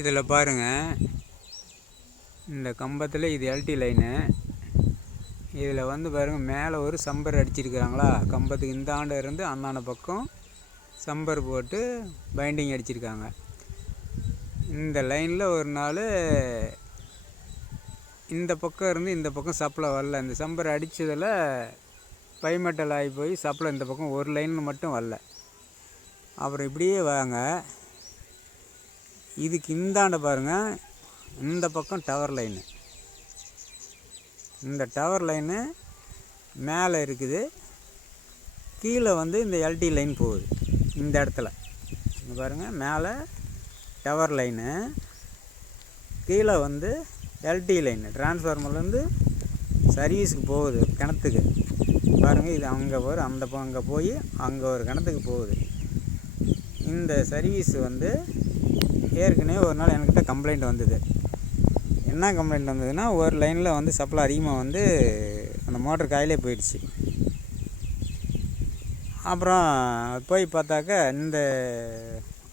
இதில் பாருங்கள், இந்த கம்பத்தில் இது எல்டி லைனு. இதில் வந்து பாருங்கள், மேலே ஒரு சம்பர் அடிச்சிருக்கிறாங்களா, கம்பத்துக்கு இந்த ஆண்டு இருந்து அந்தாண்ட பக்கம் சம்பர் போட்டு பைண்டிங் அடிச்சிருக்காங்க. இந்த லைனில் ஒரு நாள் இந்த பக்கம் இருந்து இந்த பக்கம் சப்ளை வரல. இந்த சம்பர் அடித்ததில் பைமெட்டல் ஆகி போய் சப்ளை இந்த பக்கம் ஒரு லைன் மட்டும் வரல. அப்புறம் இப்படியே வாங்க, இதுக்கு இந்தாண்ட பாருங்கள், இந்த பக்கம் டவர் லைனு. இந்த டவர் லைனு மேலே இருக்குது, கீழே வந்து இந்த எல்டி லைன் போகுது. இந்த இடத்துல இங்கே பாருங்கள், மேலே டவர் லைனு, கீழே வந்து எல்டி லைனு டிரான்ஸ்ஃபார்மர்லேருந்து சர்வீஸுக்கு போகுது கிணத்துக்கு. பாருங்கள், இது அங்கே வரும், அந்த அங்கே போய் அங்கே ஒரு கிணத்துக்கு போகுது. இந்த சர்வீஸ் வந்து ஏற்கனவே ஒரு நாள் என்கிட்ட கம்ப்ளைண்ட் வந்தது. என்ன கம்ப்ளைண்ட் வந்ததுன்னா, ஒரு லைனில் வந்து சப்ளை அதிகமாக வந்து அந்த மோட்டர் காயிலே போயிடுச்சு. அப்புறம் போய் பார்த்தாக்க, இந்த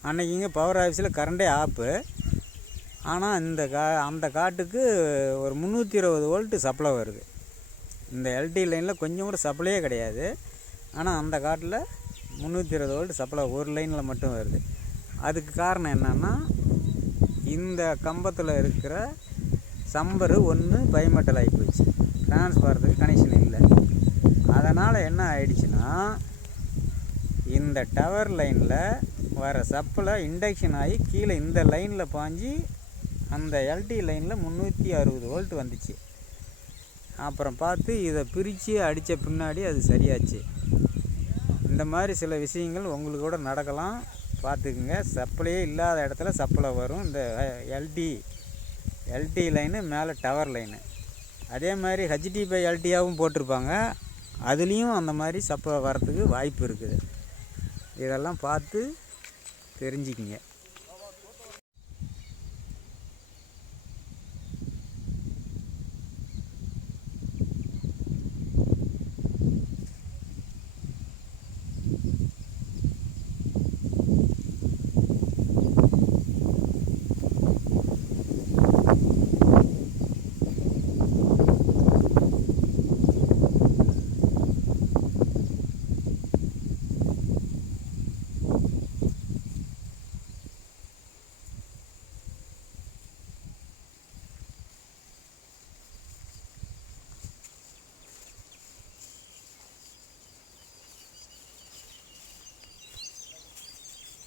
அன்னைக்கிங்க பவர் ஆஃபீஸில் கரண்டே ஆப்பு. ஆனால் இந்த அந்த காட்டுக்கு ஒரு 320 வோல்ட்டு சப்ளை வருது. இந்த எல்டி லைனில் கொஞ்சம் கூட சப்ளையே கிடையாது. ஆனால் அந்த காட்டில் 320 வோல்ட் சப்ளை ஒரு லைனில் மட்டும் வருது. அதுக்கு காரணம் என்னன்னா, இந்த கம்பத்தில் இருக்கிற சம்பரு ஒன்று பைமெட்டல் ஆகி போச்சு, டிரான்ஸ்ஃபார்மருக்கு கனெக்ஷன் இல்லை. அதனால் என்ன ஆயிடுச்சுன்னா, இந்த டவர் லைனில் வர சப்ளை இண்டக்ஷன் ஆகி கீழே இந்த லைனில் பாஞ்சு அந்த எல்டி லைனில் 360 வோல்ட் வந்துச்சு. அப்புறம் பார்த்து இதை பிரித்து அடித்த பின்னாடி அது சரியாச்சு. இந்த மாதிரி சில விஷயங்கள் உங்களுக்கு கூட நடக்கலாம், பார்த்துக்குங்க. சப்ளையே இல்லாத இடத்துல சப்ளை வரும். இந்த எல்டி லைனு மேலே டவர் லைனு, அதே மாதிரி ஹெச்டி பை எல்டியாகவும் போட்டிருப்பாங்க, அதுலேயும் அந்த மாதிரி சப்ளை வரத்துக்கு வாய்ப்பு இருக்குது. இதெல்லாம் பார்த்து தெரிஞ்சுக்கிங்க.